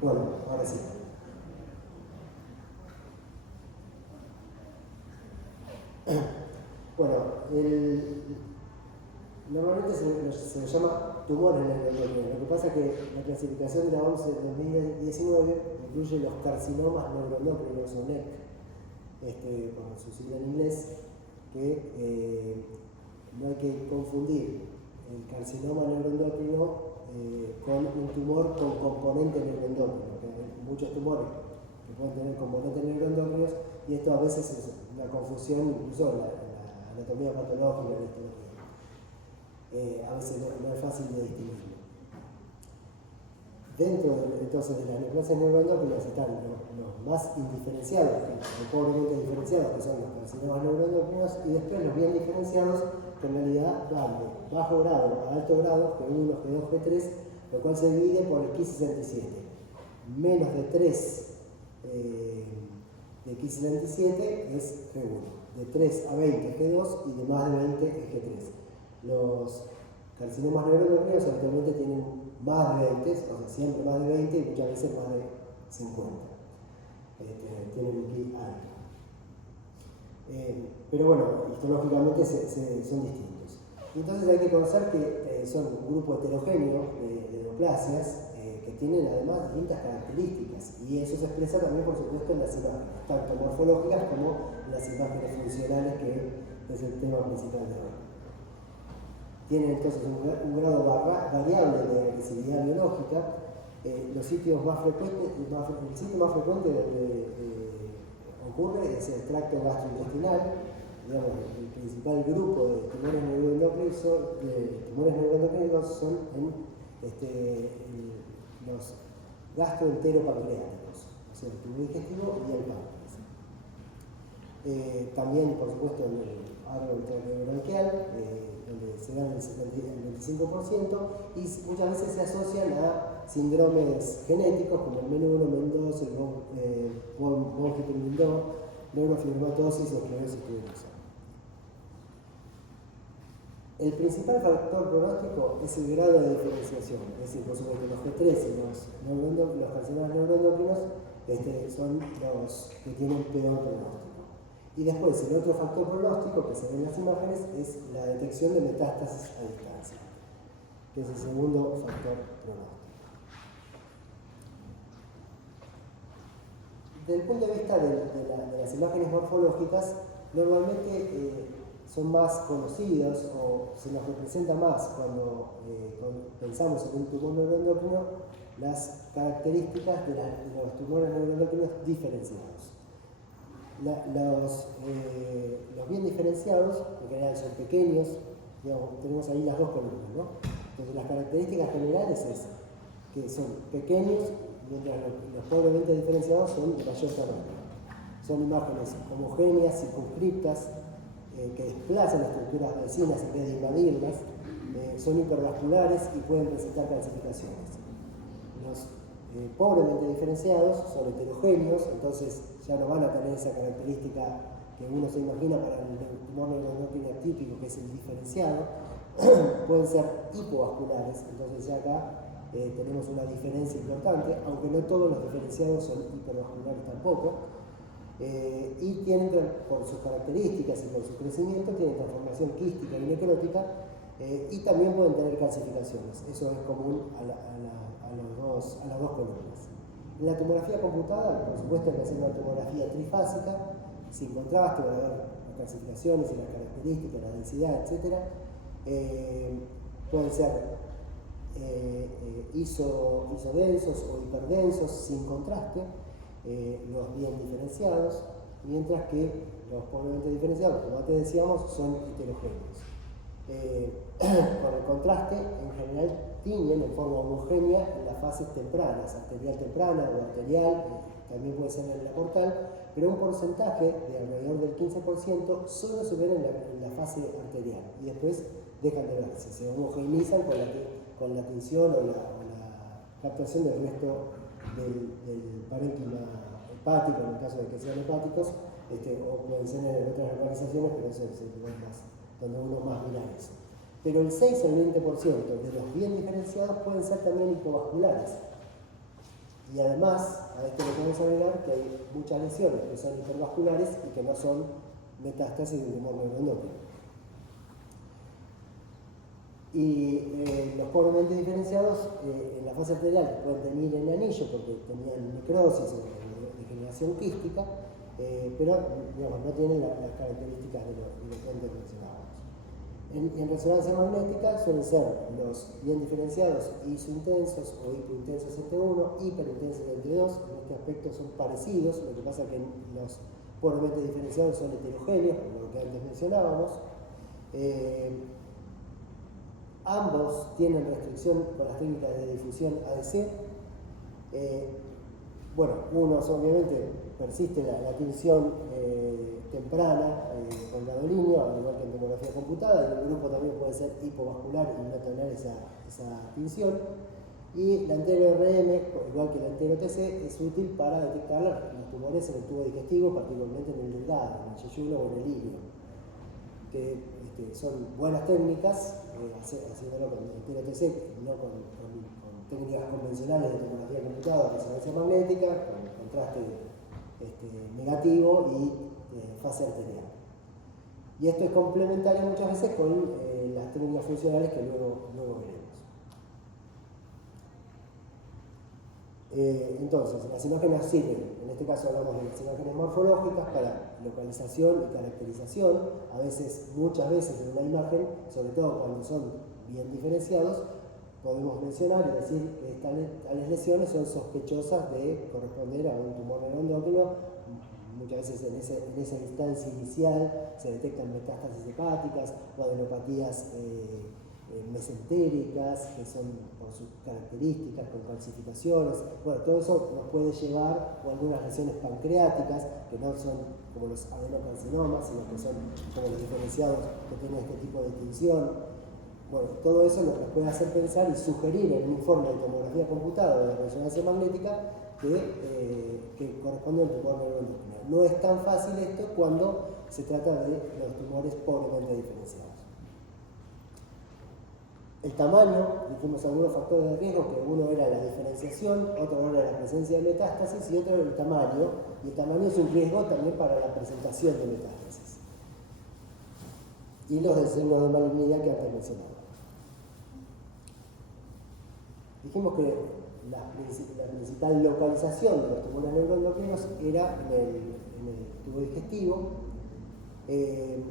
Bueno, ahora sí. Bueno, normalmente se lo llama tumores neuroendocrinos. Lo que pasa es que la clasificación de la OMS de 2019 incluye los carcinomas neuroendocrinos o NEC, por su sigla en inglés, que no hay que confundir el carcinoma neuroendocrino con un tumor con componente neuroendocrino, que hay muchos tumores que pueden tener componentes neuroendocrinos, y esto a veces es una confusión incluso en la anatomía patológica, en la histología. A veces no es fácil de distinguirlo. Dentro entonces de las neoplasias neuroendocrinas están los más indiferenciados, o pobremente diferenciados, que son los carcinomas neuroendocrinos, y después los bien diferenciados, que en realidad van de bajo grado a alto grado, G1, G2, G3, lo cual se divide por el Ki67. Menos de 3 de Ki67 es G1, de 3 a 20 G2 y de más de 20 es G3. Los carcinomas neuroendocrinos habitualmente tienen más de 20, o sea, siempre más de 20 y muchas veces más de 50. Tienen un Ki alto. Pero bueno, histológicamente son distintos. Entonces hay que conocer que son un grupo heterogéneo de neoplasias que tienen además distintas características, y eso se expresa también, por supuesto, en las imágenes, tanto morfológicas como en las imágenes funcionales, que es el tema principal de hoy. Tienen entonces un grado variable de agresividad biológica. Los sitios más frecuentes, el sitio más frecuente donde ocurre es el tracto gastrointestinal. Digamos, el principal grupo de tumores neuroendocrinos son en los gastroenteropancreáticos, o sea, el tubo digestivo y el páncreas. También, por supuesto, en el árbol braquial, donde se dan el 25%, y muchas veces se asocian a síndromes genéticos como el MEN1, MEN2, el von Hippel-Lindau, neurofibromatosis o esclerosis tuberosa. El principal factor pronóstico es el grado de diferenciación, es decir, por supuesto, los G3 y los carcinomas neuroendocrinos son los que tienen peor pronóstico. Y después, el otro factor pronóstico que se ve en las imágenes es la detección de metástasis a distancia, que es el segundo factor pronóstico. Desde el punto de vista de las imágenes morfológicas, normalmente son más conocidos o se nos representa más cuando pensamos en un tumor neuroendocrino las características de los tumores neuroendocrinos diferenciados. Los bien diferenciados, en general son pequeños, digamos, tenemos ahí las dos columnas, ¿no? Entonces las características generales es que son pequeños, mientras los pobremente diferenciados son de mayor tamaño. Son imágenes homogéneas, circunscriptas, que desplazan estructuras vecinas en vez de invadirlas, son hipervasculares y pueden presentar calcificaciones. Los pobremente diferenciados son heterogéneos, entonces ya no van a tener esa característica que uno se imagina para el tumor neuroendocrino típico, que es el diferenciado. Pueden ser hipovasculares, entonces ya acá tenemos una diferencia importante, aunque no todos los diferenciados son hipervasculares tampoco. Y tienen, por sus características y por su crecimiento, tienen transformación quística y necrótica, y también pueden tener calcificaciones. Eso es común a las dos columnas. En la tomografía computada, por supuesto, hay que hacer una tomografía trifásica, sin contraste, para ver las calcificaciones y las características, la densidad, etc. Pueden ser isodensos o hiperdensos sin contraste, los bien diferenciados, mientras que los pobremente diferenciados, como antes decíamos, son heterogéneos. Con el contraste, en general, tiñen en forma homogénea en las fases tempranas, arterial temprana o arterial, también puede ser en la portal, pero un porcentaje de alrededor del 15% solo se ven en la fase arterial y después dejan de verse, se homogeneizan con la tinción o la captación del resto del parénquima hepático, en el caso de que sean hepáticos, o pueden ser en otras localizaciones, pero eso es el lugar donde uno más mira eso. Pero el 6 al 20% de los bien diferenciados pueden ser también hipovasculares. Y además, a esto le podemos agregar que hay muchas lesiones que son hipervasculares y que no son metástasis de un tumor neuroendocrino. Y los pobremente diferenciados en la fase arterial pueden tener en anillo porque tenían necrosis o degeneración quística, pero digamos, no tienen las características de lo que antes mencionábamos. En resonancia magnética suelen ser los bien diferenciados isointensos o hipointensos ST1, hiperintensos ST2. En este aspecto son parecidos, lo que pasa es que los pobremente diferenciados son heterogéneos, como lo que antes mencionábamos. Ambos tienen restricción con las técnicas de difusión ADC. Bueno, unos obviamente persiste la tinción temprana con gadolinio, al igual que en tomografía computada, y el grupo también puede ser hipovascular y no tener esa tinción. Y la entero-RM, igual que la entero-TC, es útil para detectar los tumores en el tubo digestivo, particularmente en el delgado, en el yeyuno o en el ilio, que son buenas técnicas, haciéndolo con entero-TC, no con técnicas convencionales de tomografía computada, resonancia magnética, con contraste negativo y fase arterial. Y esto es complementario muchas veces con las técnicas funcionales que luego veremos. Entonces, las imágenes sirven, en este caso hablamos de las imágenes morfológicas para localización y caracterización. A veces, muchas veces en una imagen, sobre todo cuando son bien diferenciados, podemos mencionar y decir que tales lesiones son sospechosas de corresponder a un tumor neuroendocrino. Muchas veces en esa instancia inicial se detectan metástasis hepáticas o adenopatías mesentéricas, que son por sus características, con calcificaciones. Bueno, todo eso nos puede llevar, o algunas lesiones pancreáticas, que no son como los adenocarcinomas, sino que son como los diferenciados que tienen este tipo de tinción. Bueno, todo eso nos puede hacer pensar y sugerir en un informe de tomografía computada o de resonancia magnética que corresponde a un tumor neuroendocrino. No es tan fácil esto cuando se trata de los tumores pobremente diferenciados. El tamaño, dijimos algunos factores de riesgo, que uno era la diferenciación, otro era la presencia de metástasis y otro era el tamaño. Y el tamaño es un riesgo también para la presentación de metástasis. Y los del signo de malignidad que antes mencionaba. Dijimos que la principal localización de los tumores neuroendocrinos era en el tubo digestivo. El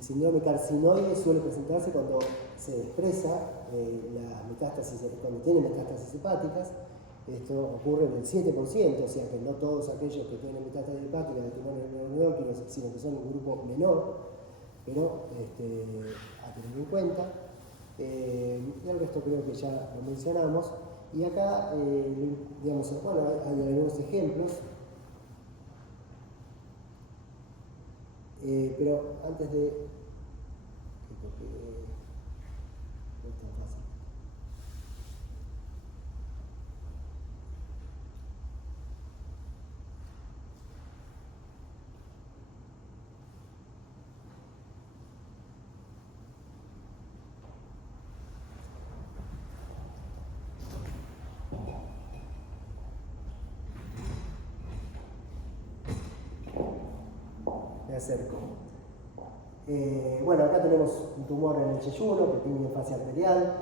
síndrome carcinoide suele presentarse cuando se expresa la metástasis, cuando tiene metástasis hepáticas. Esto ocurre en el 7%, o sea que no todos aquellos que tienen metástasis hepáticas de tumores neuroendocrinos, sino que son un grupo menor, pero a tener en cuenta. Y el resto creo que ya lo mencionamos. Y acá, digamos, bueno, hay algunos ejemplos. Pero antes de... Porque no es tan fácil. Me acerco. Bueno, acá tenemos un tumor en el yeyuno que tiene fase arterial,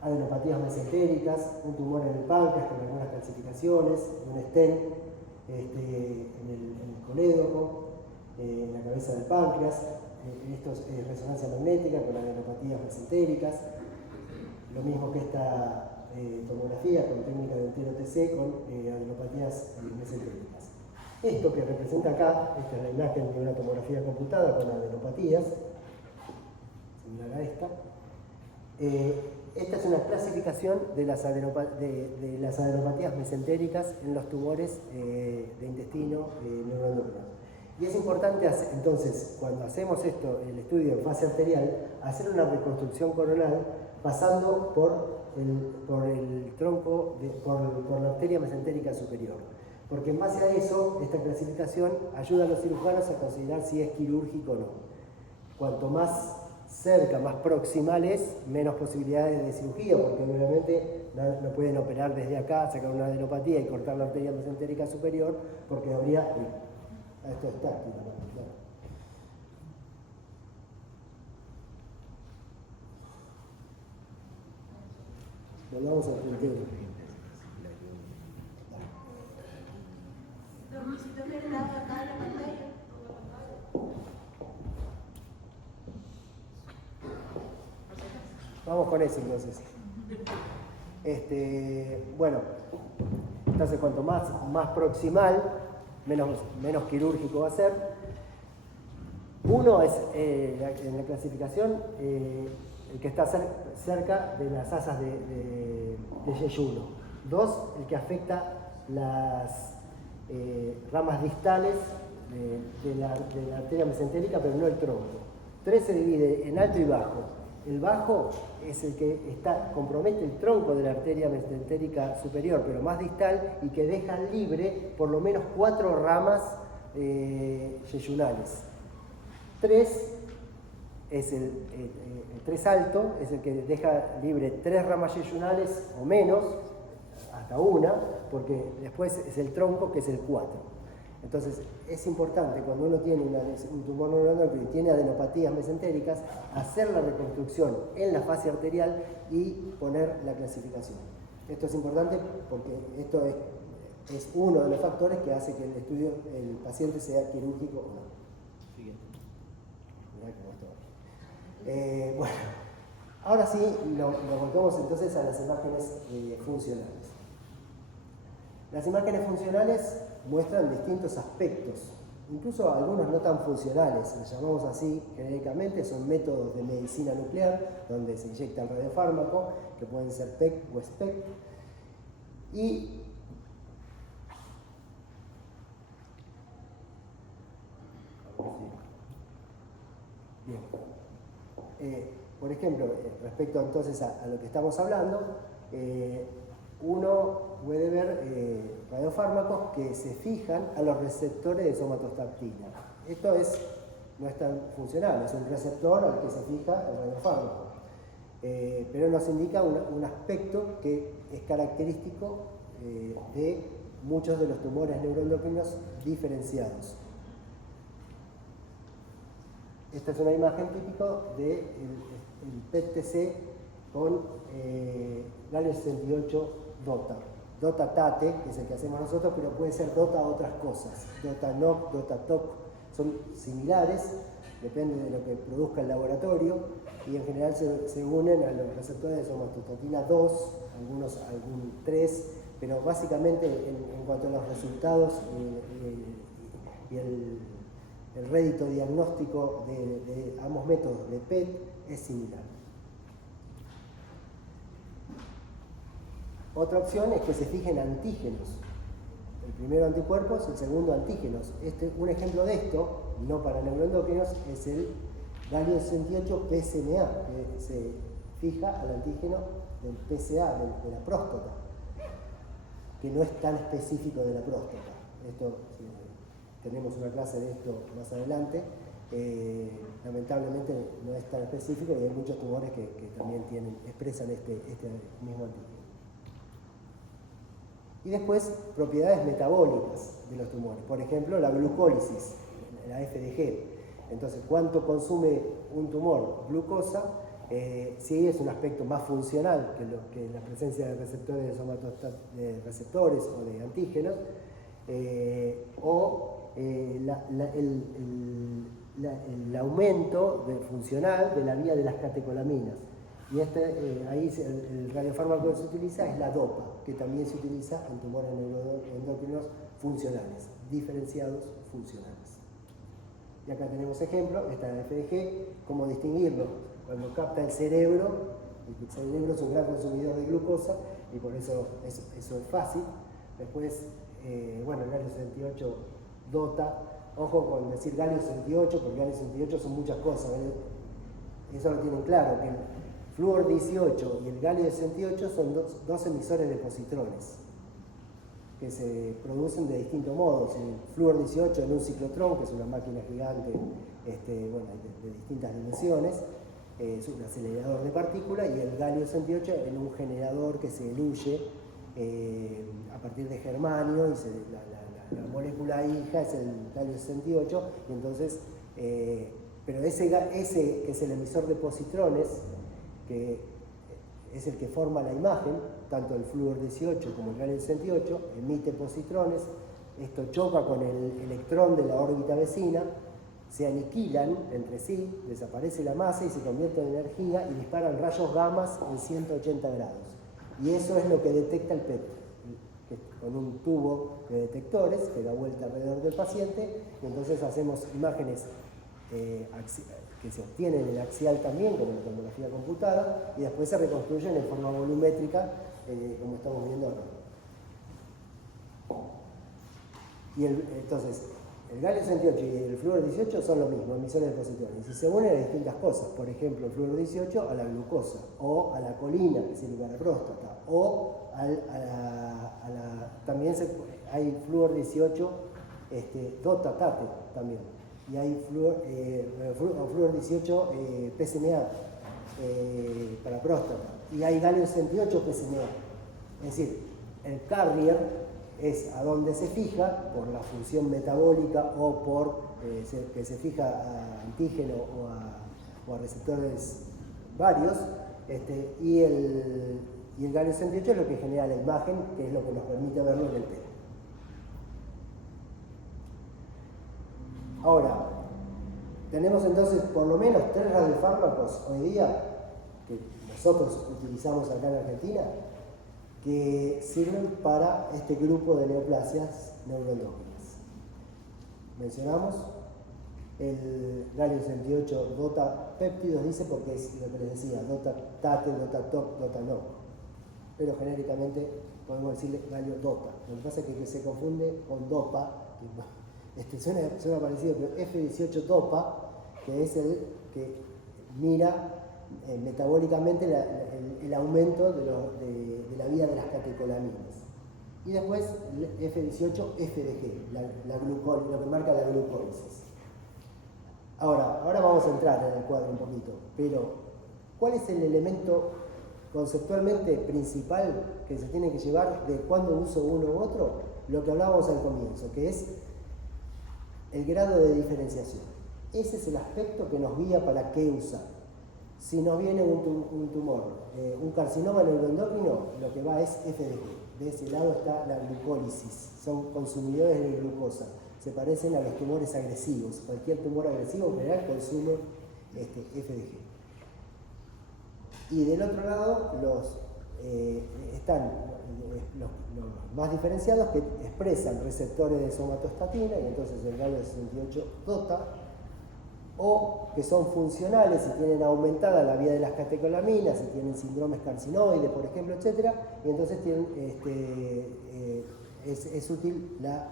adenopatías mesentéricas, un tumor en el páncreas con algunas calcificaciones, un stent en el colédoco, en la cabeza del páncreas. Esto es resonancia magnética con adenopatías mesentéricas. Lo mismo que esta tomografía con técnica de entero-TC con adenopatías mesentéricas. Esto que representa acá, esta es la imagen de una tomografía computada con adenopatías, similar a esta. Esta es una clasificación de las adenopatías mesentéricas en los tumores de intestino neuroendocrinos. Y es importante, entonces, cuando hacemos esto, el estudio en fase arterial, hacer una reconstrucción coronal pasando por el tronco, por la arteria mesentérica superior. Porque en base a eso, esta clasificación ayuda a los cirujanos a considerar si es quirúrgico o no. Cuanto más cerca, más proximales, menos posibilidades de cirugía, porque obviamente no pueden operar desde acá, sacar una adenopatía y cortar la arteria mesentérica superior, porque habría... esto es táctil, ¿no? Claro. Volvamos al puntero. Vamos con eso entonces. Bueno, entonces cuanto más proximal, menos quirúrgico va a ser. Uno es, en la clasificación, el que está cerca de las asas de yeyuno. 2, el que afecta las ramas distales de la arteria mesentérica, pero no el tronco. 3 se divide en alto y bajo. El bajo es el que compromete el tronco de la arteria mesentérica superior, pero más distal, y que deja libre por lo menos 4 ramas yeyunales. 3 es el 3 alto, es el que deja libre 3 ramas yeyunales o menos, hasta una, porque después es el tronco, que es el 4. Entonces, es importante cuando uno tiene un tumor neuroendocrino y tiene adenopatías mesentéricas, hacer la reconstrucción en la fascia arterial y poner la clasificación. Esto es importante porque esto es uno de los factores que hace que el paciente sea quirúrgico o no. Siguiente. Mirá cómo está. Bueno, ahora sí nos volvemos entonces a las imágenes funcionales. Las imágenes funcionales muestran distintos aspectos, incluso algunos no tan funcionales, los llamamos así genéricamente, son métodos de medicina nuclear, donde se inyecta el radiofármaco, que pueden ser PEC o SPECT, y bien. Por ejemplo, respecto entonces a lo que estamos hablando, uno puede ver radiofármacos que se fijan a los receptores de somatostatina. Esto no es tan funcional, es un receptor al que se fija el radiofármaco. Pero nos indica un aspecto que es característico de muchos de los tumores neuroendocrinos diferenciados. Esta es una imagen típica del PET-TC con galio 68 DOTA. DOTA TATE, que es el que hacemos nosotros, pero puede ser DOTA a otras cosas. DOTA NOC, DOTA TOC, son similares, depende de lo que produzca el laboratorio, y en general se unen a los receptores de somatostatina 2, algunos 3, pero básicamente en cuanto a los resultados y el rédito diagnóstico de ambos métodos de PET es similar. Otra opción es que se fijen antígenos. El primero anticuerpos, el segundo antígenos. Un ejemplo de esto, no para neuroendocrinos, es el galio 68 PSMA, que se fija al antígeno del PSA, de la próstata, que no es tan específico de la próstata. Tenemos una clase de esto más adelante. Lamentablemente no es tan específico y hay muchos tumores que también expresan este mismo antígeno. Y después, propiedades metabólicas de los tumores. Por ejemplo, la glucólisis, la FDG. Entonces, ¿cuánto consume un tumor? Glucosa. Sí es un aspecto más funcional que la presencia de receptores de receptores o de antígenos. El aumento funcional de la vía de las catecolaminas. Y ahí el radiofármaco que se utiliza es la DOPA, que también se utiliza en tumores neuroendocrinos funcionales, diferenciados funcionales. Y acá tenemos ejemplo, esta es la FDG, cómo distinguirlo. Cuando capta el cerebro es un gran consumidor de glucosa y por eso es fácil. Después, el galio 68 DOTA, ojo con decir galio 68, porque galio 68 son muchas cosas, eso lo tienen claro, que el flúor 18 y el galio 68 son dos emisores de positrones que se producen de distintos modos. El flúor 18 en un ciclotrón, que es una máquina gigante de distintas dimensiones, es un acelerador de partículas, y el galio 68 en un generador que se diluye a partir de germanio, y la molécula hija es el galio 68, y entonces, pero ese que es el emisor de positrones, que es el que forma la imagen, tanto el flúor 18 como el galio 68, emite positrones, esto choca con el electrón de la órbita vecina, se aniquilan entre sí, desaparece la masa y se convierte en energía y disparan rayos gamas en 180 grados. Y eso es lo que detecta el PET, con un tubo de detectores que da vuelta alrededor del paciente, y entonces hacemos imágenes que se obtienen en axial también, con la tomografía computada, y después se reconstruyen en forma volumétrica, como estamos viendo acá. Y entonces, el galio 68 y el flúor 18 son lo mismo, emisores de positrones, y se unen a distintas cosas. Por ejemplo, el flúor 18 a la glucosa, o a la colina, que sirve para la próstata, o también hay flúor 18 dotatate también, y hay flúor 18 PSMA para próstata, y hay galio 68 PSMA. Es decir, el carrier es a donde se fija por la función metabólica o por que se fija a antígeno o a receptores varios, y el galio 68 es lo que genera la imagen, que es lo que nos permite verlo en el PET. Ahora, tenemos entonces por lo menos 3 radiofármacos hoy día que nosotros utilizamos acá en Argentina, que sirven para este grupo de neoplasias neuroendógenas. Mencionamos el galio 68 dota péptidos, dice, porque es lo que les decía, dota tate, dota toc, dota noc. Pero genéricamente podemos decirle galio dota. Lo que pasa es que se confunde con dopa, que suena parecido, pero F18 dopa, que es el que mira metabólicamente el aumento de la vida de las catecolaminas. Y después F18 FDG, lo que marca la glucólisis. Ahora vamos a entrar en el cuadro un poquito, pero ¿cuál es el elemento conceptualmente principal que se tiene que llevar de cuándo uso uno u otro? Lo que hablábamos al comienzo, que es el grado de diferenciación. Ese es el aspecto que nos guía para qué usar. Si nos viene un tumor, un carcinoma neuroendocrino, lo que va es FDG. De ese lado está la glucólisis, son consumidores de glucosa. Se parecen a los tumores agresivos. Cualquier tumor agresivo en general consume FDG. Y del otro lado están los más diferenciados, que expresan receptores de somatostatina, y entonces el galio 68 dota, o que son funcionales y tienen aumentada la vida de las catecolaminas, y tienen síndromes carcinoides, por ejemplo, etc. Y entonces es útil la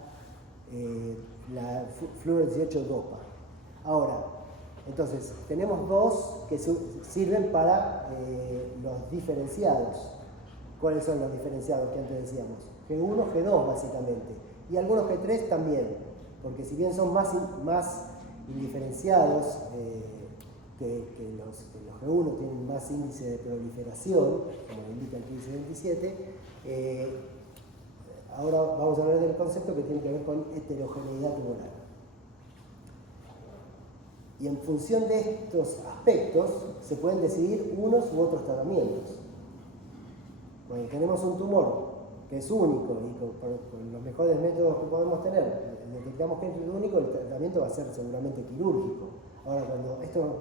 flúor 18 dopa. Ahora, entonces, tenemos dos que sirven para los diferenciados. ¿Cuáles son los diferenciados que antes decíamos? G1, G2 básicamente, y algunos G3 también, porque si bien son más indiferenciados que los G1 tienen más índice de proliferación, como indica el 1527, ahora vamos a hablar del concepto que tiene que ver con heterogeneidad tumoral. Y en función de estos aspectos se pueden decidir unos u otros tratamientos. Cuando tenemos un tumor que es único y con los mejores métodos que podemos tener, detectamos que es único, el tratamiento va a ser seguramente quirúrgico. Ahora, cuando estos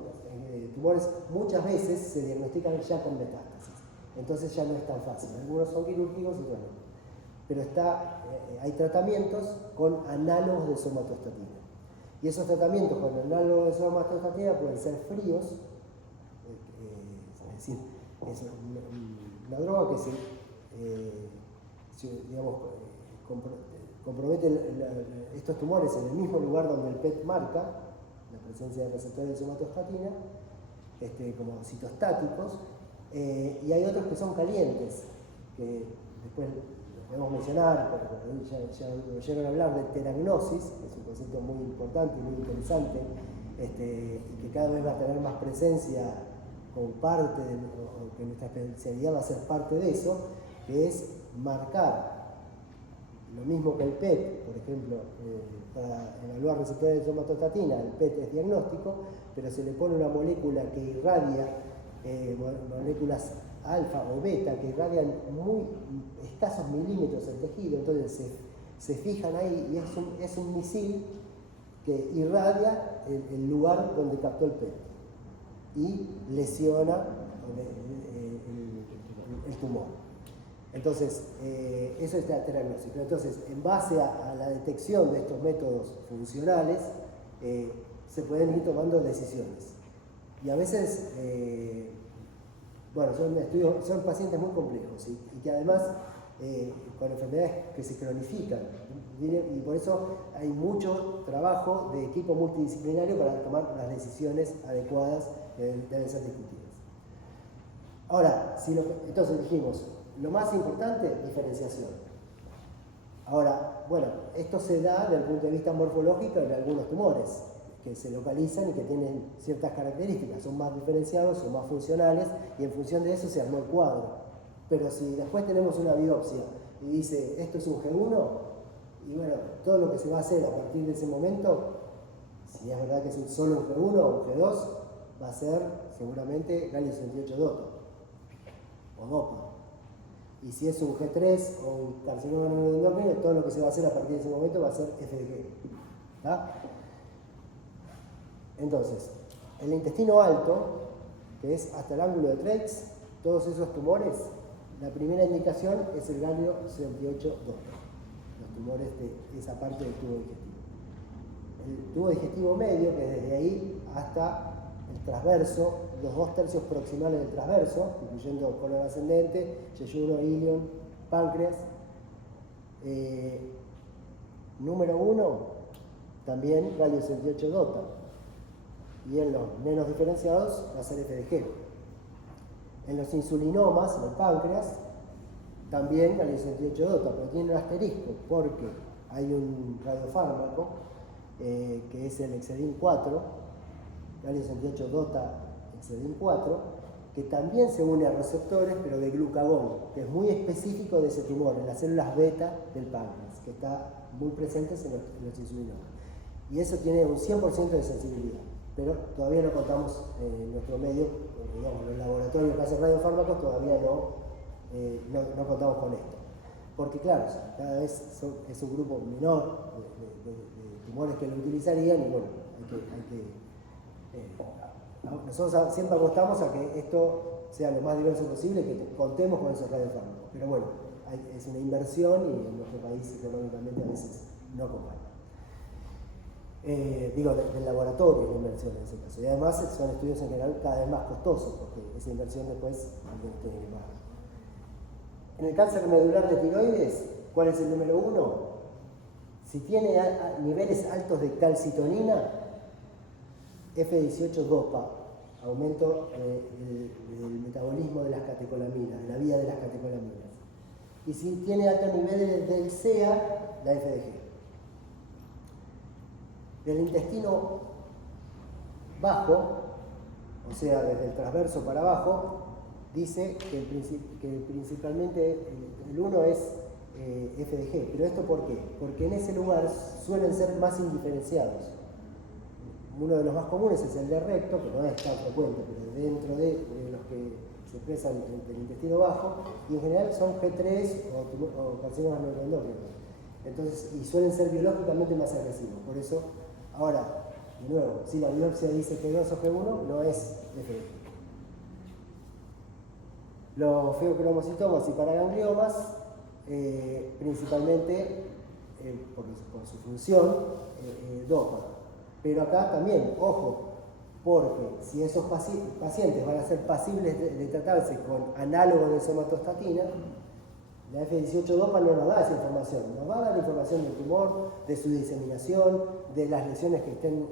tumores muchas veces se diagnostican ya con metástasis, entonces ya no es tan fácil. Algunos son quirúrgicos y bueno, pero hay tratamientos con análogos de somatostatina. Y esos tratamientos con análogos de somatostatina pueden ser fríos, es decir, es una droga que compromete estos tumores en el mismo lugar donde el PET marca la presencia de receptores de somatostatina, como citostáticos, y hay otros que son calientes, que después podemos mencionar, ya oyeron hablar de teragnosis, que es un concepto muy importante y muy interesante, y que cada vez va a tener más presencia como parte de, o que nuestra especialidad va a ser parte de eso, que es marcar lo mismo que el PET, por ejemplo, para evaluar receptores de somatostatina, el PET es diagnóstico, pero se le pone una molécula que irradia, moléculas alfa o beta, que irradian muy escasos milímetros el tejido, entonces se fijan ahí y es un misil que irradia el lugar donde captó el PET y lesiona el tumor. Entonces, eso es la diagnóstico. Entonces, en base a la detección de estos métodos funcionales, se pueden ir tomando decisiones. Y a veces, bueno, son pacientes muy complejos y que además con enfermedades que se cronifican. Y por eso hay mucho trabajo de equipo multidisciplinario para tomar las decisiones adecuadas que deben ser discutidas. Ahora, entonces dijimos, lo más importante, diferenciación. Ahora, bueno, esto se da desde el punto de vista morfológico en algunos tumores que se localizan y que tienen ciertas características, son más diferenciados, son más funcionales y en función de eso se armó el cuadro. Pero si después tenemos una biopsia y dice, esto es un G1, y bueno, todo lo que se va a hacer a partir de ese momento, si es verdad que es solo un G1 o un G2, va a ser seguramente galio 68 DOTA o DOPA. Y si es un G3 o un carcinoma neuroendocrino, todo lo que se va a hacer a partir de ese momento va a ser FDG. ¿Ah? Entonces, el intestino alto, que es hasta el ángulo de Trex, todos esos tumores, la primera indicación es el ganglio 68 DOTA, los tumores de esa parte del tubo digestivo. El tubo digestivo medio, que es desde ahí hasta el transverso, los 2/3 proximales del transverso, incluyendo colon ascendente, yeyuno, ilion, páncreas. Número 1, también galio 68 DOTA. Y en los menos diferenciados va a ser FDG. En los insulinomas, en el páncreas, también galio 68 DOTA, pero tiene un asterisco porque hay un radiofármaco que es el Exedin 4, galio 68 DOTA, Exedin 4, que también se une a receptores, pero de glucagón, que es muy específico de ese tumor, en las células beta del páncreas, que está muy presentes en los insulinomas. Y eso tiene un 100% de sensibilidad, pero todavía no contamos en nuestro medio, digamos, en el laboratorio que hace radiofármacos, todavía no contamos con esto. Porque claro, cada vez es un grupo menor de tumores que lo utilizarían y bueno, nosotros siempre apostamos a que esto sea lo más diverso posible, que contemos con esos radiofármacos. Pero bueno, es una inversión y en nuestro país económicamente a veces no acompaña. Digo, del laboratorio de inversión en ese caso. Y además son estudios en general cada vez más costosos, porque esa inversión después también tiene más. En el cáncer medular de tiroides, ¿cuál es el número 1? Si tiene niveles altos de calcitonina, F18 DOPA, aumento del metabolismo de las catecolaminas, de la vía de las catecolaminas. Y si tiene altos niveles del CEA, la FDG. Del intestino bajo, o sea, desde el transverso para abajo, dice que principalmente el 1 es FDG. ¿Pero esto por qué? Porque en ese lugar suelen ser más indiferenciados. Uno de los más comunes es el de recto, que no es tan frecuente, pero dentro de los que se expresan del intestino bajo, y en general son G3 o carcinomas neuroendocrinos. Entonces, y suelen ser biológicamente más agresivos. Por eso, ahora, de nuevo, si la biopsia dice G2 o G1, no es FDG. Los feocromocitomas y paragangliomas, principalmente por su función, DOPA. Pero acá también, ojo, porque si esos pacientes van a ser pasibles de tratarse con análogos de somatostatina, la F18-DOPA no nos da esa información, nos va a dar la información del tumor, de su diseminación, de las lesiones que estén,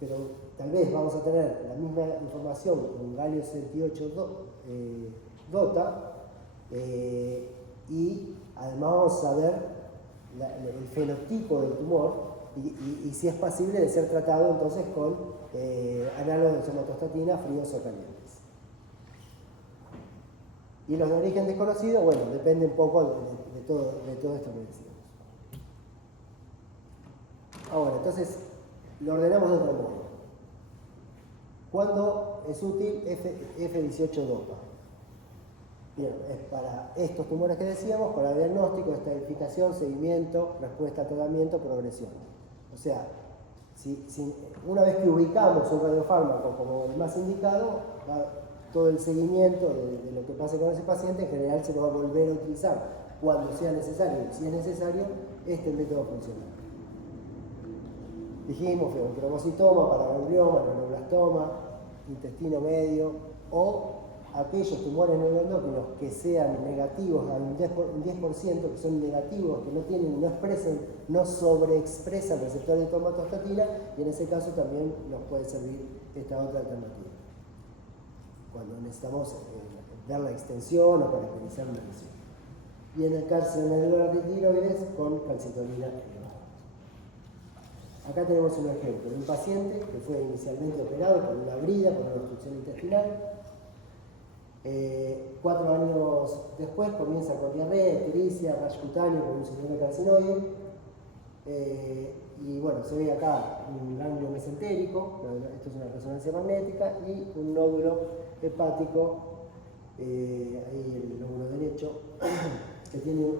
pero tal vez vamos a tener la misma información con galio 68-DOTA y además vamos a ver el fenotipo del tumor y si es pasible de ser tratado entonces con análogos de somatostatina fríos o calientes. Y los de origen desconocido, bueno, depende un poco de todo esto que decíamos. Ahora, entonces, lo ordenamos de otro modo. ¿Cuándo es útil F18 dopa? Bien, es para estos tumores que decíamos, para diagnóstico, estadificación, seguimiento, respuesta, tratamiento, progresión. O sea, una vez que ubicamos un radiofármaco como el más indicado, todo el seguimiento de lo que pase con ese paciente en general se lo va a volver a utilizar cuando sea necesario. Si es necesario, este método funciona. Dijimos cromocitoma, paraganglioma, neuroblastoma, intestino medio o aquellos tumores neuroendocrinos que sean negativos al 10%, que son negativos, que no sobreexpresan receptores de tomatostatina, y en ese caso también nos puede servir esta otra alternativa. Cuando necesitamos ver la extensión o caracterizar una lesión. Y en el cáncer de tiroides con calcitonina elevada. Acá tenemos un ejemplo de un paciente que fue inicialmente operado con una brida, con una obstrucción intestinal. 4 años después comienza con diarrea, ictericia, rash cutáneo con un síndrome carcinoide. Y bueno, se ve acá un ganglio mesentérico, esto es una resonancia magnética, y un nódulo hepático, ahí el nódulo derecho, que tiene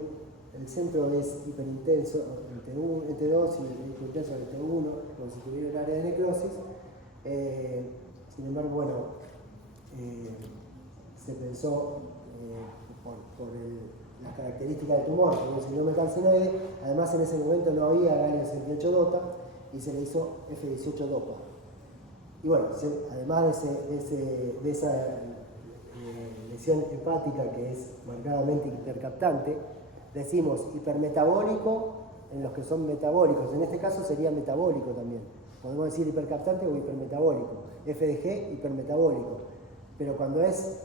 el centro es hiperintenso, el T2 y el hiperintenso del T1, como si tuviera un área de necrosis. Sin embargo, bueno, se pensó por las características del tumor, como un síndrome carcinoide. Además, en ese momento no había galio 68 DOTA y se le hizo F18 DOPA. Y bueno, además de esa lesión hepática que es marcadamente hipercaptante, decimos hipermetabólico en los que son metabólicos. En este caso sería metabólico también. Podemos decir hipercaptante o hipermetabólico. FDG, hipermetabólico. Pero cuando es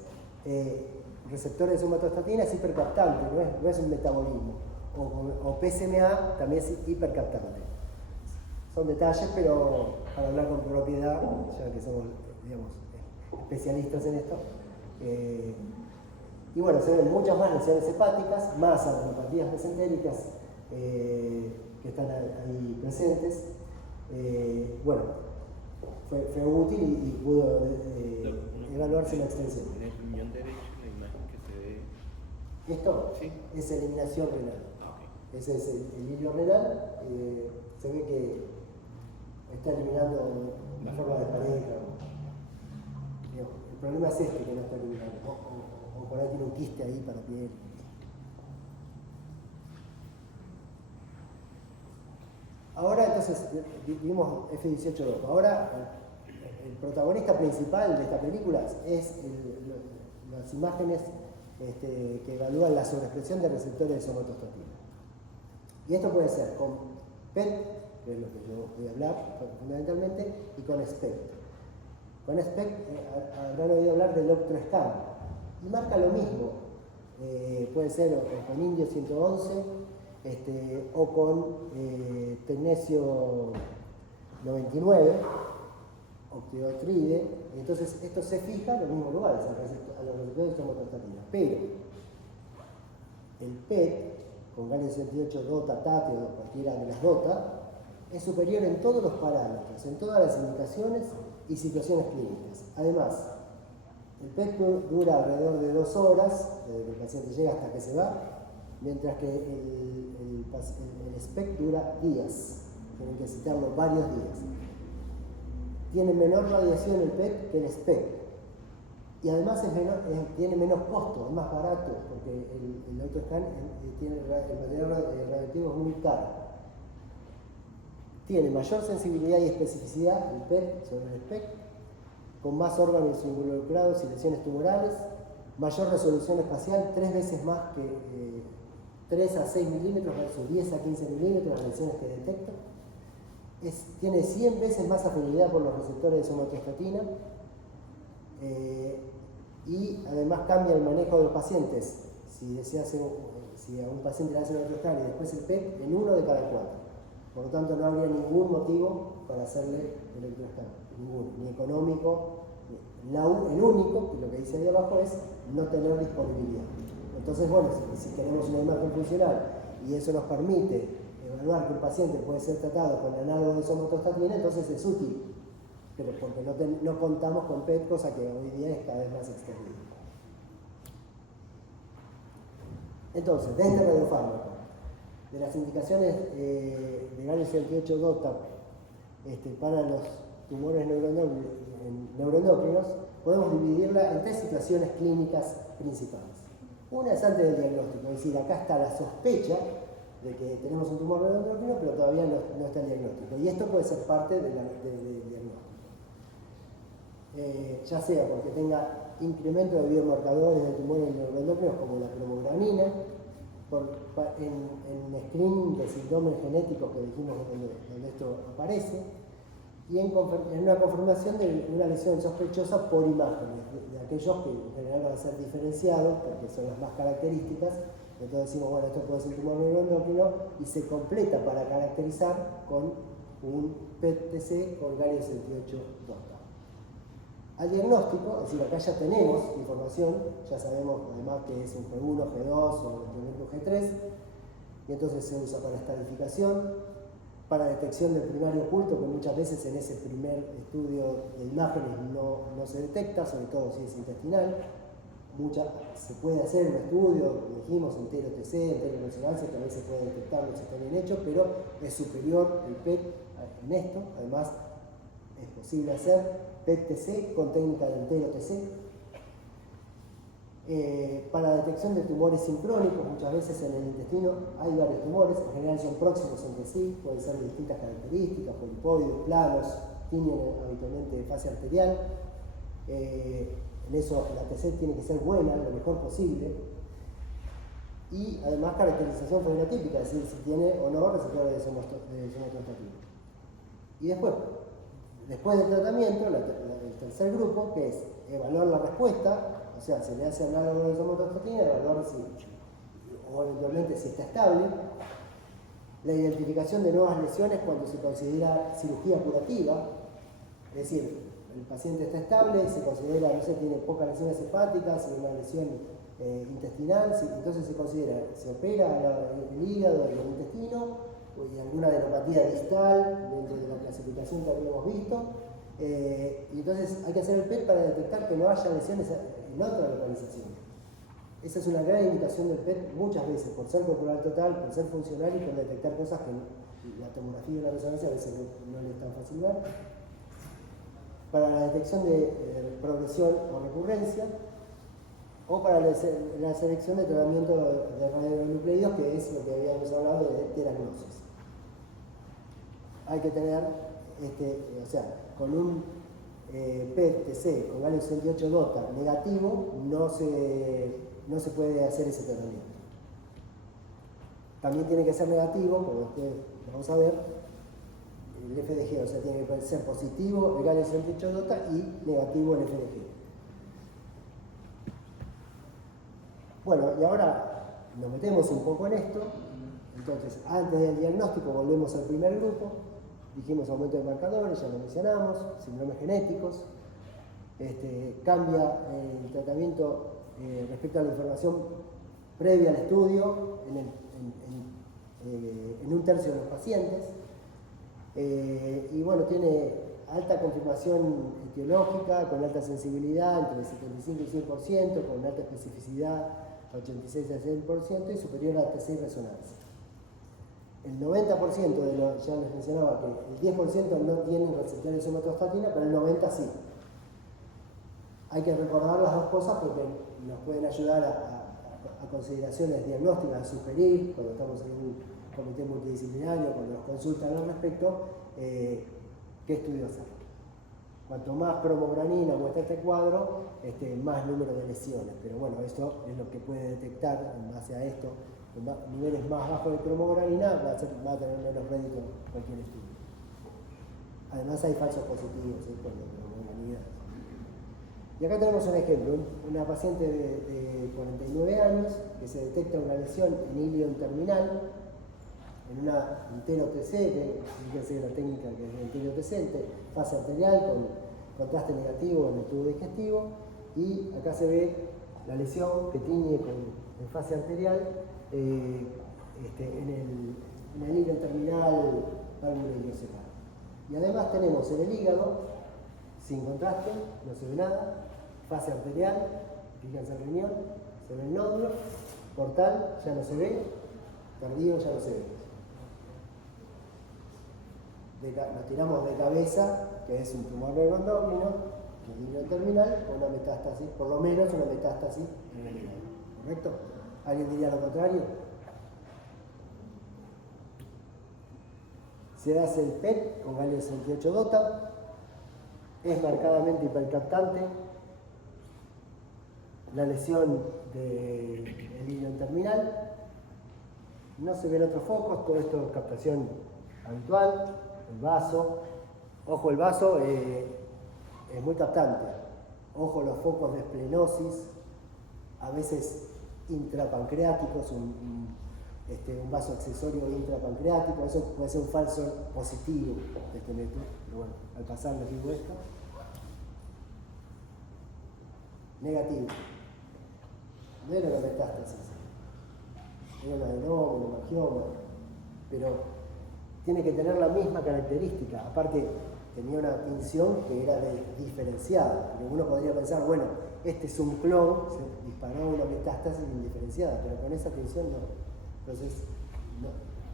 receptores de somatostatina es hipercaptante, no es un metabolismo. O PSMA también es hipercaptante. Son detalles, pero para hablar con propiedad, ya que somos, digamos, especialistas en esto. Y bueno, se ven muchas más lesiones hepáticas, más adenopatías mesentéricas que están ahí presentes. Bueno, fue útil y pudo evaluarse la extensión. En el riñón derecho, la imagen que se ve. Esto ¿Sí? es eliminación renal. Okay. Ese es el hilio renal. Se ve que está eliminando en forma de pareja. El problema es este que no está eliminando. O por ahí tiene un quiste ahí para piel. Ahora entonces vimos F18 dopa. Ahora el protagonista principal de esta película es las imágenes que evalúan la sobreexpresión de receptores de somatostatina. Y esto puede ser con PET, que es lo que yo voy a hablar fundamentalmente, y con SPECT. Con SPECT habrán oído hablar del Octrescan, y marca lo mismo. Puede ser con indio 111 o con tecnesio 99, octiotride. Entonces esto se fija en los mismos lugares, a los receptores de somatostatina. Pero el PET, con galio 68 DOTA, TATE o cualquiera de las DOTA, es superior en todos los parámetros, en todas las indicaciones y situaciones clínicas. Además, el PET dura alrededor de 2 horas, desde que el paciente llega hasta que se va, mientras que el SPECT dura días, tienen que citarlo varios días. Tiene menor radiación el PET que el SPECT. Y además tiene menos costo, es más barato, porque el Octrescan el material radioactivo es muy caro. Tiene mayor sensibilidad y especificidad el PET sobre el SPECT, con más órganos involucrados y lesiones tumorales, mayor resolución espacial, 3 veces más que 3 a 6 milímetros versus 10 a 15 milímetros las lesiones que detecta. Tiene 100 veces más afinidad por los receptores de somatostatina. Y además cambia el manejo de los pacientes. Si a un paciente le hacen el Octrescan y después el PET, en 1 de cada 4. Por lo tanto, no habría ningún motivo para hacerle el Octrescan. Ninguno, ni económico, El único, que lo que dice ahí abajo es no tener disponibilidad. Entonces, bueno, si queremos una imagen funcional y eso nos permite evaluar que un paciente puede ser tratado con análogo de somatostatina, entonces es útil, pero porque no contamos con PET, cosa que hoy día es cada vez más extendida. Entonces, de este radiofármaco, de las indicaciones de galio 68 DOTA para los tumores neuroendocrinos, podemos dividirla en 3 situaciones clínicas principales. Una es antes del diagnóstico, es decir, acá está la sospecha de que tenemos un tumor neuroendocrino, pero todavía no está el diagnóstico. Y esto puede ser parte del diagnóstico. Ya sea porque tenga incremento de biomarcadores de tumores neuroendocrinos como la cromogranina, en screening de síndromes genéticos que dijimos donde esto aparece, y en una confirmación de una lesión sospechosa por imágenes, de aquellos que en general van a ser diferenciados, porque son las más características. Entonces decimos, bueno, esto puede ser un tumor neuroendocrino, y se completa para caracterizar con un PET-TC con galio 68 DOTA. Al diagnóstico, es decir, acá ya tenemos información, ya sabemos además que es un G1, G2 o eventualmente un G3, y entonces se usa para estadificación, para detección del primario oculto, que muchas veces en ese primer estudio de imágenes no se detecta, sobre todo si es intestinal. Se puede hacer un estudio, dijimos, entero-TC, entero-resonancia, que a veces puede detectarlo si está bien hecho, pero es superior el PET en esto. Además, es posible hacer PET-TC con técnica de entero-TC. Para detección de tumores sincrónicos, muchas veces en el intestino hay varios tumores, en general son próximos entre sí, pueden ser de distintas características, polipoides, planos, tienen habitualmente fase arterial. En eso la TC tiene que ser buena, lo mejor posible. Y además caracterización fenotípica, es decir, si tiene o no receptores de somatostatina. Y después del tratamiento, el tercer grupo, que es evaluar la respuesta, o sea, se le hace análogo de somatostatina, evaluar o eventualmente si está estable. La identificación de nuevas lesiones cuando se considera cirugía curativa, es decir, el paciente está estable, se considera, no sé, tiene pocas lesiones hepáticas, una lesión intestinal, entonces se opera el hígado, el intestino, y alguna neuropatía distal dentro de la clasificación que habíamos visto. Y entonces hay que hacer el PET para detectar que no haya lesiones en otra localización. Esa es una gran indicación del PET muchas veces, por ser corporal total, por ser funcional y por detectar cosas que la tomografía y la resonancia a veces no le es tan fácil ver. Para la detección de progresión o recurrencia, o para la selección de tratamiento de radionucleidos, que es lo que habíamos hablado de teragnosis. Hay que tener, o sea, con un PET-TC con galio 68 DOTA negativo, no se puede hacer ese tratamiento. También tiene que ser negativo, como después vamos a ver, el FDG, o sea, tiene que ser positivo el galio 68 DOTA y negativo el FDG. Bueno, y ahora nos metemos un poco en esto. Entonces, antes del diagnóstico volvemos al primer grupo. Dijimos aumento de marcadores, ya lo mencionamos, síndromes genéticos. Cambia el tratamiento respecto a la información previa al estudio en un tercio de los pacientes. Y bueno, tiene alta confirmación etiológica, con alta sensibilidad, entre el 75 y 100%, con alta especificidad, 86 al 100%, y superior a TC y resonancia. El 90% de los, ya les mencionaba que el 10% no tienen receptores de somatostatina, pero el 90% sí. Hay que recordar las dos cosas porque nos pueden ayudar a consideraciones diagnósticas, a sugerir, cuando estamos en un comité multidisciplinario, cuando nos consultan al respecto, qué estudio hacer. Cuanto más cromogranina muestra este cuadro, más número de lesiones. Pero bueno, esto es lo que puede detectar en base a esto. Con niveles más bajos de cromogranina va a tener menos rédito cualquier estudio. Además hay falsos positivos por la cromogranina. Y acá tenemos un ejemplo, una paciente de 49 años que se detecta una lesión en ilion terminal, en una entero-TC, fíjense la técnica que es entero-TC, fase arterial contraste negativo en el tubo digestivo, y acá se ve la lesión que tiñe en fase arterial en el hilo terminal válvula iliocecal. Y además tenemos en el hígado, sin contraste, no se ve nada, fase arterial, fíjense el riñón, se ve el nódulo, portal ya no se ve, tardío ya no se ve. Nos tiramos de cabeza, que es un tumor neuroendocrino, el hilo terminal, con una metástasis, por lo menos una metástasis en el hígado. ¿Correcto? ¿Alguien diría lo contrario? Se hace el PET con galio 68 DOTA, es marcadamente hipercaptante, la lesión del hilo terminal, no se ven otros focos, todo esto es captación habitual, el vaso, ojo, el vaso es muy captante, ojo los focos de esplenosis, a veces intrapancreáticos, un vaso accesorio intrapancreático, eso puede ser un falso positivo de este método, pero bueno, al pasar les digo esto. Negativo. No era una metástasis, era un adenoma, un hemangioma, pero tiene que tener la misma característica. Aparte, tenía una tinción que era diferenciada, porque uno podría pensar, bueno, este es un clon, se disparó una metástasis indiferenciada, pero con esa tinción no. Entonces, no,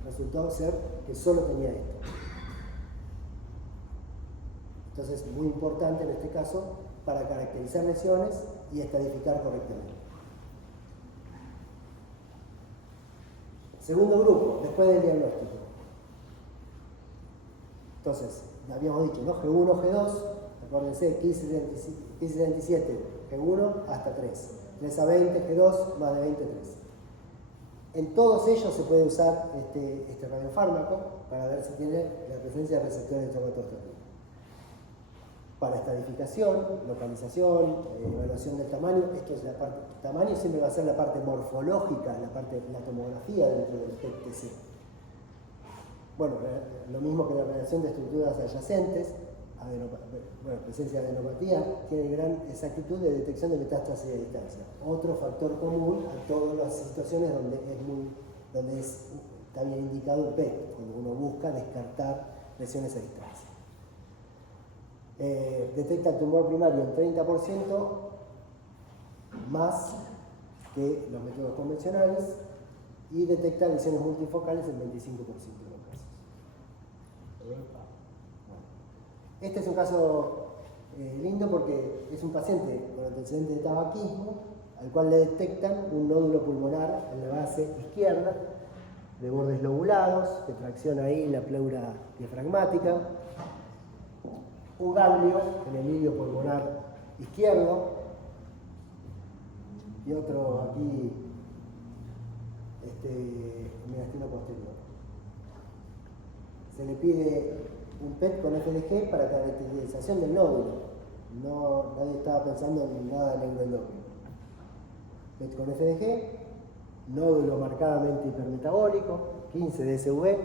resultó ser que solo tenía esto. Entonces, muy importante en este caso para caracterizar lesiones y estadificar correctamente. Segundo grupo, después del diagnóstico. Entonces, habíamos dicho, ¿no? G1, G2, acuérdense, 1577, G1 hasta 3. 3 a 20, G2, más de 20, 3. En todos ellos se puede usar este radiofármaco para ver si tiene la presencia de receptores de somatostatina. Para estadificación, localización, evaluación del tamaño, esto es la parte, tamaño siempre va a ser la parte morfológica, la tomografía dentro del PET-TC. Bueno, lo mismo que la relación de estructuras adyacentes, presencia de adenopatía, tiene gran exactitud de detección de metástasis a distancia. Otro factor común a todas las situaciones donde está bien indicado el PET, cuando uno busca descartar lesiones a distancia. Detecta el tumor primario en 30% más que los métodos convencionales y detecta lesiones multifocales en 25% de los casos. Bueno. Este es un caso lindo porque es un paciente con antecedente de tabaquismo al cual le detectan un nódulo pulmonar en la base izquierda de bordes lobulados que tracciona ahí la pleura diafragmática, un ganglio en el ilio pulmonar izquierdo y otro aquí mediastino posterior. Se le pide un PET con FDG para caracterización del nódulo. Nadie estaba pensando en nada neuroendocrino. PET con FDG, nódulo marcadamente hipermetabólico, 15 DSV,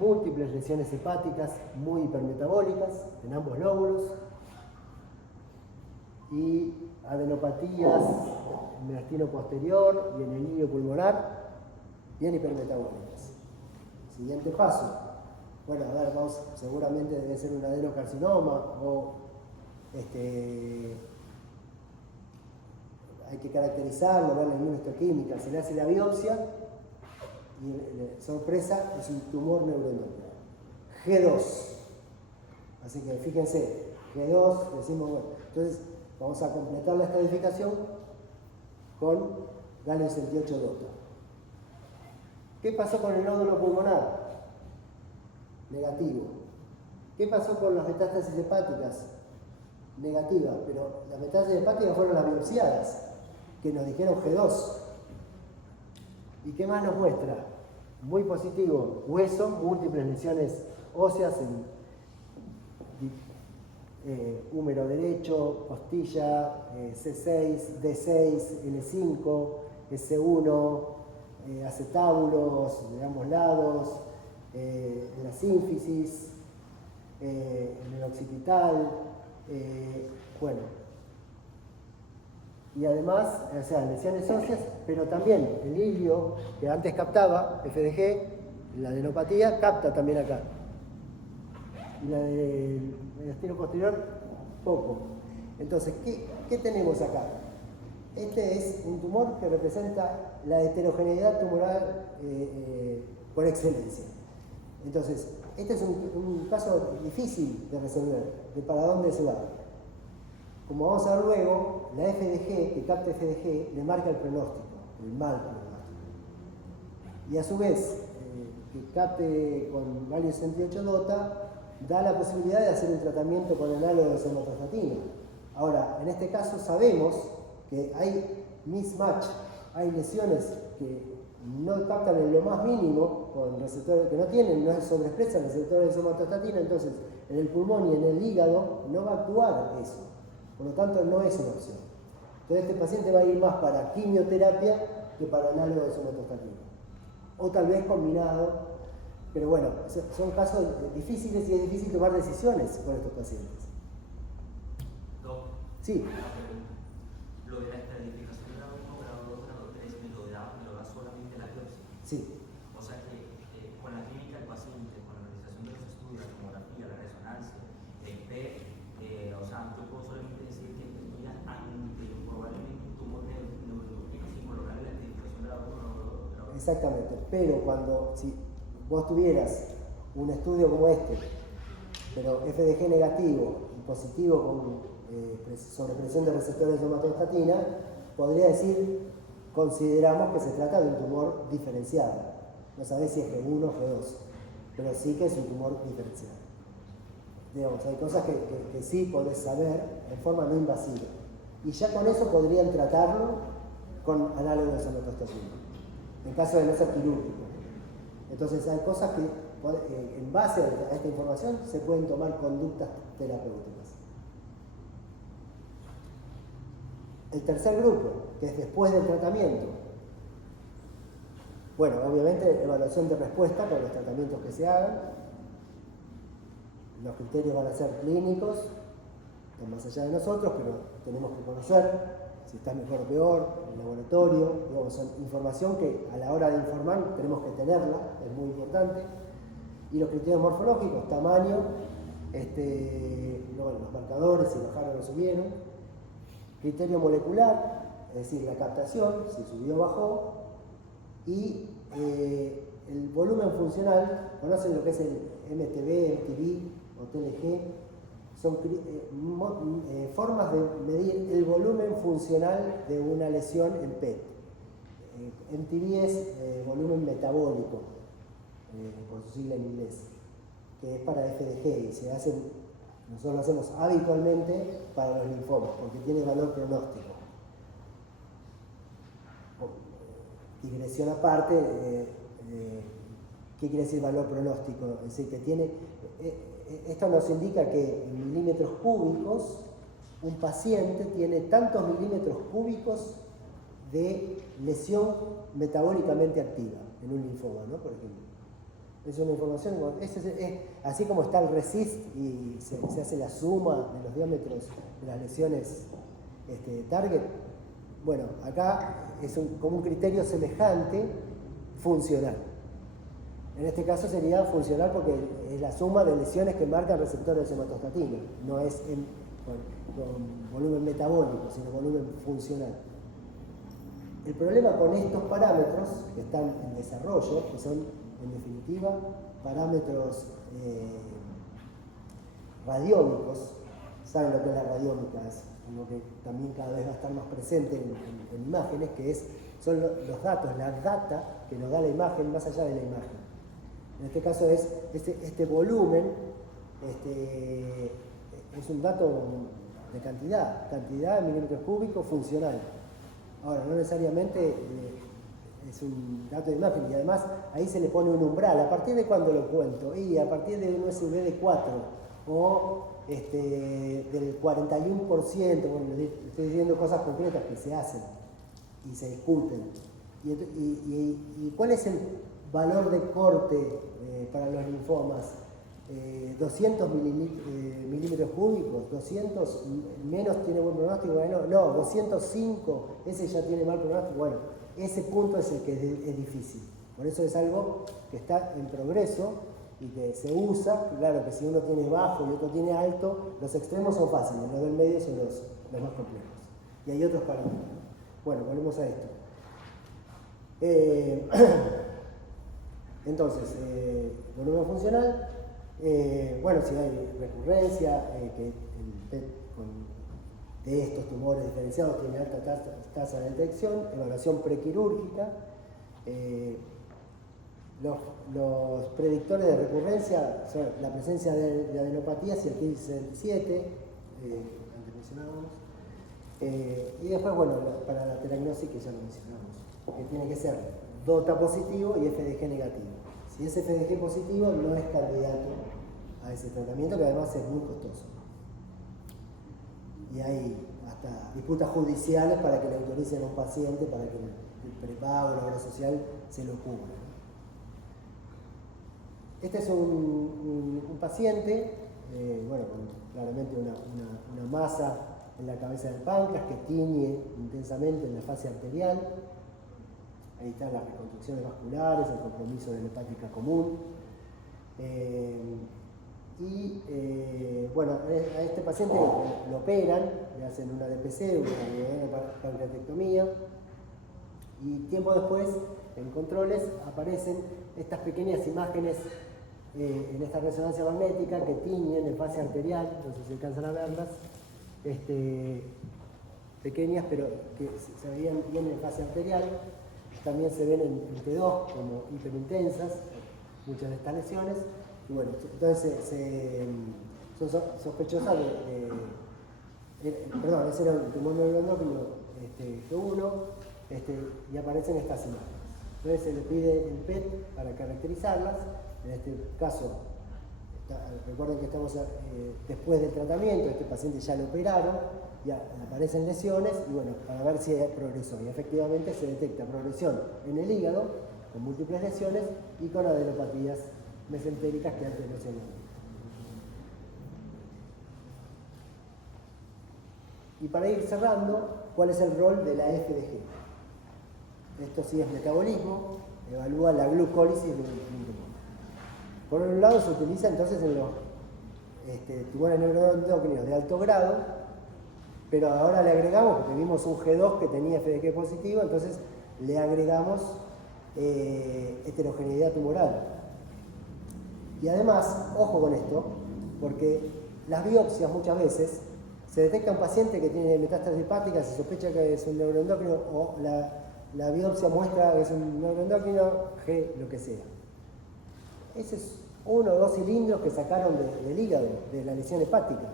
múltiples lesiones hepáticas muy hipermetabólicas en ambos lóbulos y adenopatías en el mediastino posterior y en el ilio pulmonar bien hipermetabólicas. Siguiente paso. Bueno, a ver, seguramente debe ser un adenocarcinoma o hay que caracterizarlo, ver la inmunohistoquímica, se le hace la biopsia y sorpresa, es un tumor neuroendocrino. G2. Así que fíjense, G2, decimos, bueno, entonces vamos a completar la estadificación con galio 68 DOTA. ¿Qué pasó con el nódulo pulmonar? Negativo. ¿Qué pasó con las metástasis hepáticas? Negativas, pero las metástasis hepáticas fueron las biopsiadas, que nos dijeron G2. ¿Y qué más nos muestra? Muy positivo, hueso, múltiples lesiones óseas en húmero derecho, costilla, C6, D6, L5, S1, acetábulos de ambos lados, en la sínfisis, en el occipital, Bueno, y además, o sea, lesiones óseas, pero también el hilio que antes captaba, FDG, la adenopatía, capta también acá. Y la del mediastino posterior, poco. Entonces, ¿qué tenemos acá? Este es un tumor que representa la heterogeneidad tumoral por excelencia. Entonces, este es un caso difícil de resolver, de para dónde se va. Como vamos a ver luego, la FDG, que capta FDG, le marca el pronóstico, el mal pronóstico. Y a su vez, que capte con value 68 DOTA, da la posibilidad de hacer un tratamiento con análogo de somatostatina. Ahora, en este caso sabemos que hay mismatch, hay lesiones que no captan en lo más mínimo con receptores que no tienen, no sobreexpresan receptores de somatostatina, entonces en el pulmón y en el hígado no va a actuar eso. Por lo tanto, no es una opción. Entonces, este paciente va a ir más para quimioterapia que para análogo de somatostatina. O tal vez combinado, pero bueno, son casos difíciles y es difícil tomar decisiones con estos pacientes. Doc, Sí. lo de la estratificación grado 1, grado 2, grado 3, me lo da solamente la biopsia. Sí. O sea que con la clínica del paciente, con la realización de los estudios, la tomografía, la resonancia, el PET, o sea, yo puedo solamente decir que estoy ante probablemente un tumor neuroendocrino sin colocar la estratificación grado 1, grado 2. Exactamente, pero si vos tuvieras un estudio como este, pero FDG negativo y positivo con sobrepresión de receptores de somatostatina, podría decir, consideramos que se trata de un tumor diferenciado. No sabés si es G1 o G2, pero sí que es un tumor diferenciado. Digamos, hay cosas que sí podés saber en forma no invasiva. Y ya con eso podrían tratarlo con análogo de somatostatina, en caso de no ser quirúrgico. Entonces hay cosas que en base a esta información se pueden tomar conductas terapéuticas. El tercer grupo, que es después del tratamiento. Bueno, obviamente evaluación de respuesta con los tratamientos que se hagan. Los criterios van a ser clínicos, están más allá de nosotros, pero tenemos que conocer si está mejor o peor, el laboratorio, digamos, son información que a la hora de informar tenemos que tenerla, es muy importante. Y los criterios morfológicos, tamaño, los marcadores, si bajaron o subieron. Criterio molecular, es decir, la captación, si subió o bajó. Y el volumen funcional, conocen lo que es el MTB, MTV o TLG, son formas de medir el volumen funcional de una lesión en PET. MTV es volumen metabólico, por su sigla en inglés, que es para FDG y nosotros lo hacemos habitualmente para los linfomas, porque tiene valor pronóstico. Digresión aparte, ¿qué quiere decir valor pronóstico? Es decir, que tiene... Esto nos indica que en milímetros cúbicos un paciente tiene tantos milímetros cúbicos de lesión metabólicamente activa en un linfoma, ¿no? Por ejemplo. Es una información, así como está el RECIST y se hace la suma de los diámetros de las lesiones target. Bueno, acá es como un criterio semejante funcional. En este caso sería funcional porque es la suma de lesiones que marcan receptores de somatostatina, no es con volumen metabólico, sino volumen funcional. El problema con estos parámetros que están en desarrollo, que son en definitiva parámetros radiómicos, saben lo que es la radiómica, es lo que también cada vez va a estar más presente en imágenes, que son los datos, la data que nos da la imagen más allá de la imagen. En este caso es este volumen, es un dato de cantidad de milímetros cúbicos funcional. Ahora, no necesariamente es un dato de imagen, y además ahí se le pone un umbral. ¿A partir de cuándo lo cuento? Y a partir de un USB de 4 o del 41%, bueno, estoy diciendo cosas concretas que se hacen y se discuten. ¿Y cuál es el valor de corte para los linfomas? 200 milímetros cúbicos, 200 menos tiene buen pronóstico, bueno, no, 205, ese ya tiene mal pronóstico, bueno, ese punto es el que es difícil. Por eso es algo que está en progreso y que se usa. Claro que si uno tiene bajo y otro tiene alto, los extremos son fáciles, los del medio son los más complejos. Y hay otros parámetros. Bueno, volvemos a esto. Entonces, volumen funcional. Bueno, si hay recurrencia, que el PET de estos tumores diferenciados tiene alta tasa de detección, evaluación prequirúrgica. Los predictores de recurrencia son la presencia de adenopatías y el TIL67, antes mencionábamos. Y después, bueno, para la teragnosis, que ya lo mencionamos, que tiene que ser DOTA positivo y FDG negativo. Si es FDG positivo, no es candidato a ese tratamiento, que además es muy costoso. Y hay hasta disputas judiciales para que le autoricen a un paciente, para que el prepago, la obra social, se lo cubra. Este es un paciente, bueno, con claramente una masa en la cabeza del páncreas que tiñe intensamente en la fase arterial. Ahí están las reconstrucciones vasculares, el compromiso de la hepática común. Bueno, a este paciente lo operan, le hacen una DPC, una pancreatectomía, y tiempo después, en controles, aparecen estas pequeñas imágenes en esta resonancia magnética que tiñen en fase arterial, no sé si alcanzan a verlas, pequeñas pero que se veían bien en fase arterial. También se ven en T2 como hiperintensas, muchas de estas lesiones. Y bueno, entonces son sospechosas perdón, ese era un tumor neuroendocrino G1, y aparecen estas imágenes. Entonces se le pide el PET para caracterizarlas. En este caso, recuerden que estamos después del tratamiento, este paciente ya lo operaron, ya aparecen lesiones, y bueno, para ver si hay progresión. Y efectivamente se detecta progresión en el hígado, con múltiples lesiones, y con adenopatías mesentéricas que antes no se veían. Y para ir cerrando, ¿cuál es el rol de la FDG? Esto sí es metabolismo, evalúa la glucólisis del tumor. Por un lado se utiliza entonces en los tumores neuroendocrinos de alto grado, pero ahora le agregamos, porque vimos un G2 que tenía FDG positivo, entonces le agregamos heterogeneidad tumoral. Y además, ojo con esto, porque las biopsias muchas veces se detecta un paciente que tiene metástasis hepática, se sospecha que es un neuroendocrino, o la biopsia muestra que es un neuroendocrino, G, lo que sea. Ese es 1 o 2 cilindros que sacaron del hígado, de la lesión hepática.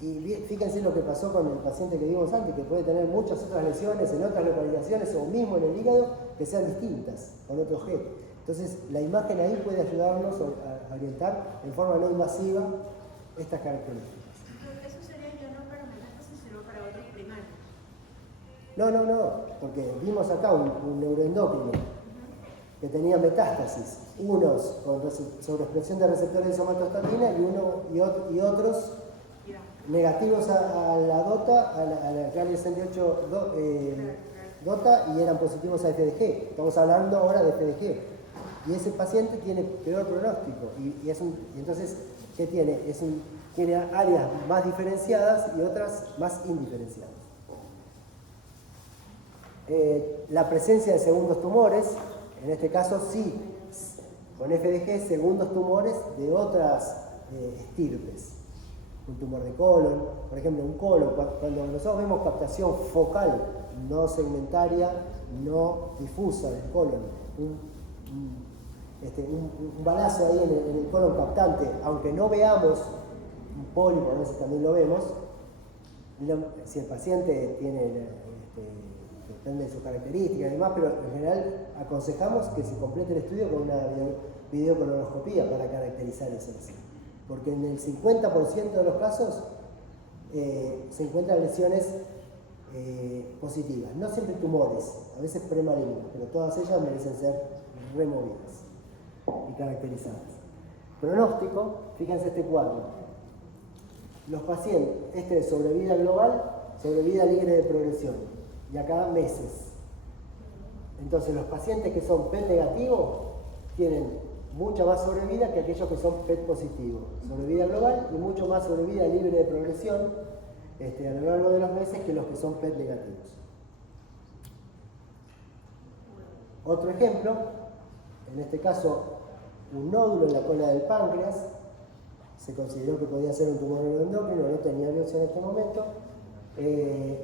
Y fíjense lo que pasó con el paciente que vimos antes, que puede tener muchas otras lesiones en otras localizaciones o mismo en el hígado que sean distintas, con otro G. Entonces, la imagen ahí puede ayudarnos a orientar en forma no invasiva estas características. Eso sería ya no para metástasis, sino para otros primarios. No, porque vimos acá un neuroendocrino que tenía metástasis, unos con sobreexpresión de receptores de somatostatina y otros negativos a la DOTA, a la Claria 68 DOTA, y eran positivos a FDG. Estamos hablando ahora de FDG. Y ese paciente tiene peor pronóstico. Y entonces, ¿qué tiene? Tiene áreas más diferenciadas y otras más indiferenciadas. La presencia de segundos tumores, en este caso sí, con FDG, segundos tumores de otras estirpes. Un tumor de colon, por ejemplo, un colon, cuando nosotros vemos captación focal, no segmentaria, no difusa del colon, un balazo ahí en el colon captante, aunque no veamos un pólipo, a veces también lo vemos, si el paciente tiene, depende de sus características y demás, pero en general aconsejamos que se complete el estudio con una videocolonoscopía para caracterizar esa lesión. Porque en el 50% de los casos se encuentran lesiones positivas, no siempre tumores, a veces premalignos, pero todas ellas merecen ser removidas y caracterizadas. pronóstico, fíjense este cuadro. Los pacientes, este es sobrevida global, sobrevida libre de progresión, y acá meses. Entonces los pacientes que son PET negativos tienen mucha más sobrevida que aquellos que son PET positivos. Sobrevida global y mucho más sobrevida libre de progresión a lo largo de los meses que los que son PET negativos. Otro ejemplo, en este caso un nódulo en la cola del páncreas, se consideró que podía ser un tumor neuroendocrino, no tenía biopsia en este momento. El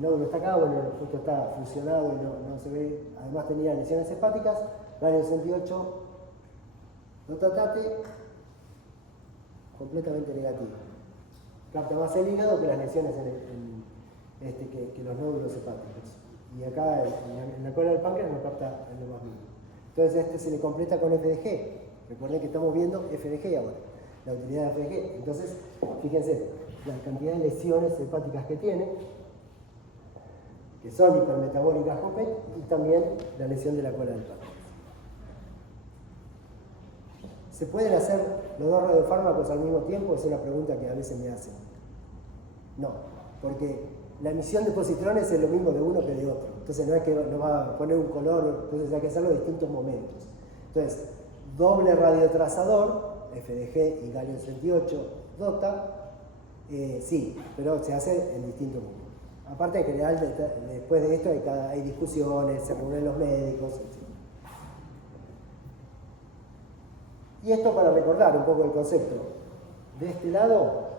nódulo está acá, bueno, justo está fusionado y no se ve, además tenía lesiones hepáticas, radio 68, dotatate, completamente negativo. Capta más el hígado que las lesiones que los nódulos hepáticos. Y acá en la cola del páncreas no capta en lo más mínimo. Entonces se le completa con FDG. Recuerden que estamos viendo FDG ahora, la utilidad de FDG. Entonces, fíjense, la cantidad de lesiones hepáticas que tiene, que son hipermetabólicas con PET, y también la lesión de la cola del páncreas. ¿Se pueden hacer los dos radiofármacos al mismo tiempo? Es una pregunta que a veces me hacen. No, porque la emisión de positrones es lo mismo de uno que de otro. Entonces no es que nos va a poner un color, entonces hay que hacerlo en distintos momentos. Entonces, doble radiotrazador, FDG y galio 68, DOTA, sí, pero se hace en distintos momentos. Aparte en general, después de esto hay discusiones, se reúnen los médicos, etc. Y esto para recordar un poco el concepto. De este lado,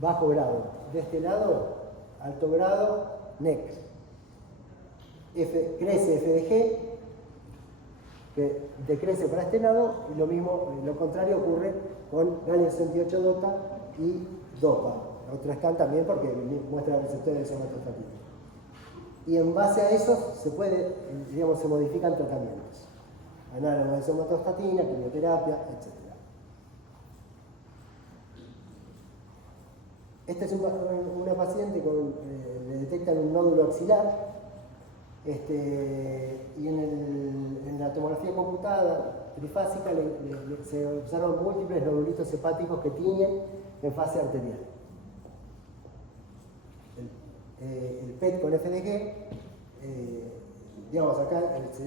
bajo grado. De este lado, alto grado, NEC. Crece FDG, que decrece para este lado, y lo mismo, lo contrario ocurre con galio 68 DOTA y DOPA. Otro scan también porque muestra receptores de somatostatina. Y en base a eso se modifican tratamientos. Análogo de somatostatina, quimioterapia, etc. Esta es una paciente le detectan un nódulo axilar y en la tomografía computada trifásica se observan múltiples nodulitos hepáticos que tiñen en fase arterial. El PET con FDG, acá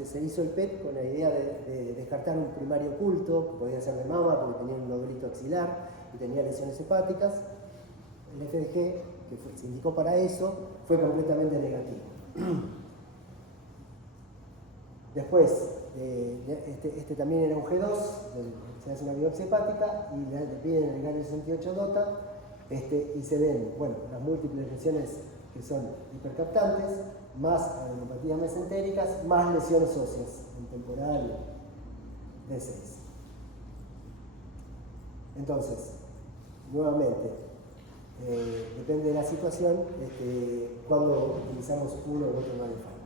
se hizo el PET con la idea de descartar un primario oculto, que podía ser de mama porque tenía un nodulito axilar y tenía lesiones hepáticas. El FDG, que se indicó para eso, fue completamente negativo. Después, este también era un G2, se hace una biopsia hepática y le piden el galio 68 DOTA y se ven, las múltiples lesiones que son hipercaptantes, más adenopatías mesentéricas, más lesiones óseas en temporal D6. Entonces, nuevamente, depende de la situación cuando utilizamos uno u otro radiofármaco.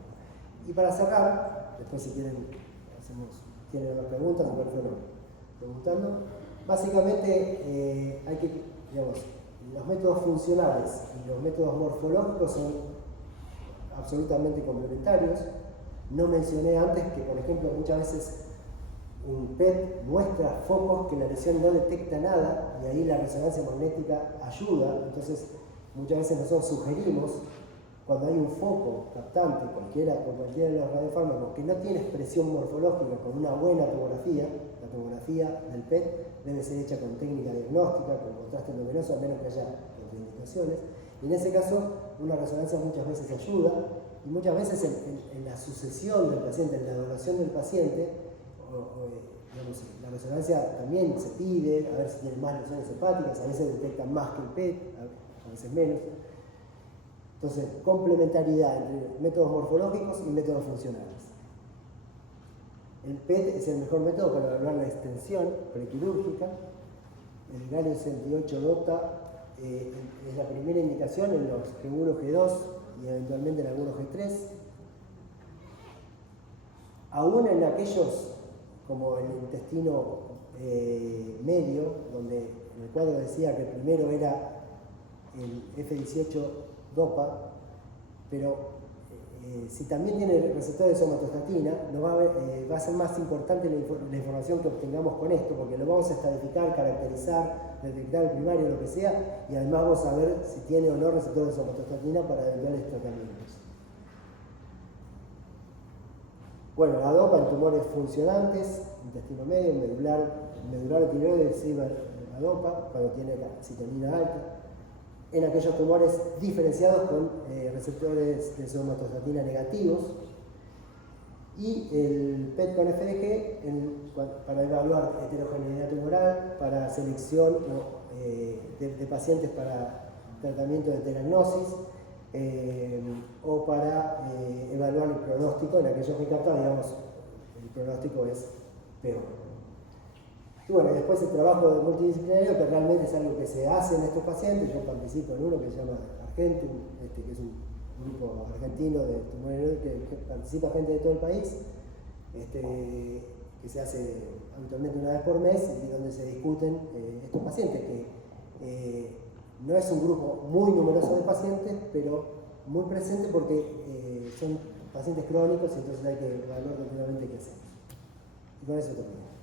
Y para cerrar, después si tienen más preguntas, igual fueron preguntando. Básicamente hay que, los métodos funcionales y los métodos morfológicos son absolutamente complementarios. No mencioné antes que, por ejemplo, muchas veces un PET muestra focos que la lesión no detecta nada y ahí la resonancia magnética ayuda. Entonces, muchas veces nosotros sugerimos, cuando hay un foco captante, con cualquiera de los radiofármacos, que no tiene expresión morfológica con una buena tomografía, la tomografía del PET debe ser hecha con técnica diagnóstica, con contraste luminoso, a menos que haya contraindicaciones. Y en ese caso, una resonancia muchas veces ayuda, y muchas veces en la sucesión del paciente, en la evaluación del paciente, la resonancia también se pide, a ver si tiene más lesiones hepáticas, a veces detectan más que el PET, a veces menos. Entonces, complementariedad entre métodos morfológicos y métodos funcionales. El PET es el mejor método para evaluar la extensión prequirúrgica. El galio 68 DOTA es la primera indicación en los G1, G2 y eventualmente en algunos G3. Aún en aquellos como el intestino medio, donde en el cuadro decía que primero era el F18 DOPA, pero si también tiene receptores de somatostatina, va a ser más importante la información que obtengamos con esto, porque lo vamos a estadificar, caracterizar, detectar el primario, lo que sea, y además vamos a ver si tiene o no receptores de somatostatina para eventuales tratamientos. Bueno, la DOPA en tumores funcionantes, intestino medio, medular tiroides, sí, la DOPA, cuando tiene la citonina alta. En aquellos tumores diferenciados con receptores de somatostatina negativos. Y el PET con FDG para evaluar heterogeneidad tumoral, para selección de pacientes para tratamiento de telannosis, o para evaluar el pronóstico en aquellos que captan, digamos, el pronóstico es peor. Y bueno, después el trabajo de multidisciplinario, que realmente es algo que se hace en estos pacientes. Yo participo en uno que se llama Argentum, que es un grupo argentino de tumores que participa gente de todo el país, que se hace habitualmente una vez por mes y donde se discuten estos pacientes, que no es un grupo muy numeroso de pacientes, pero muy presente porque son pacientes crónicos y entonces hay que evaluar continuamente qué hacer. Y con eso termino.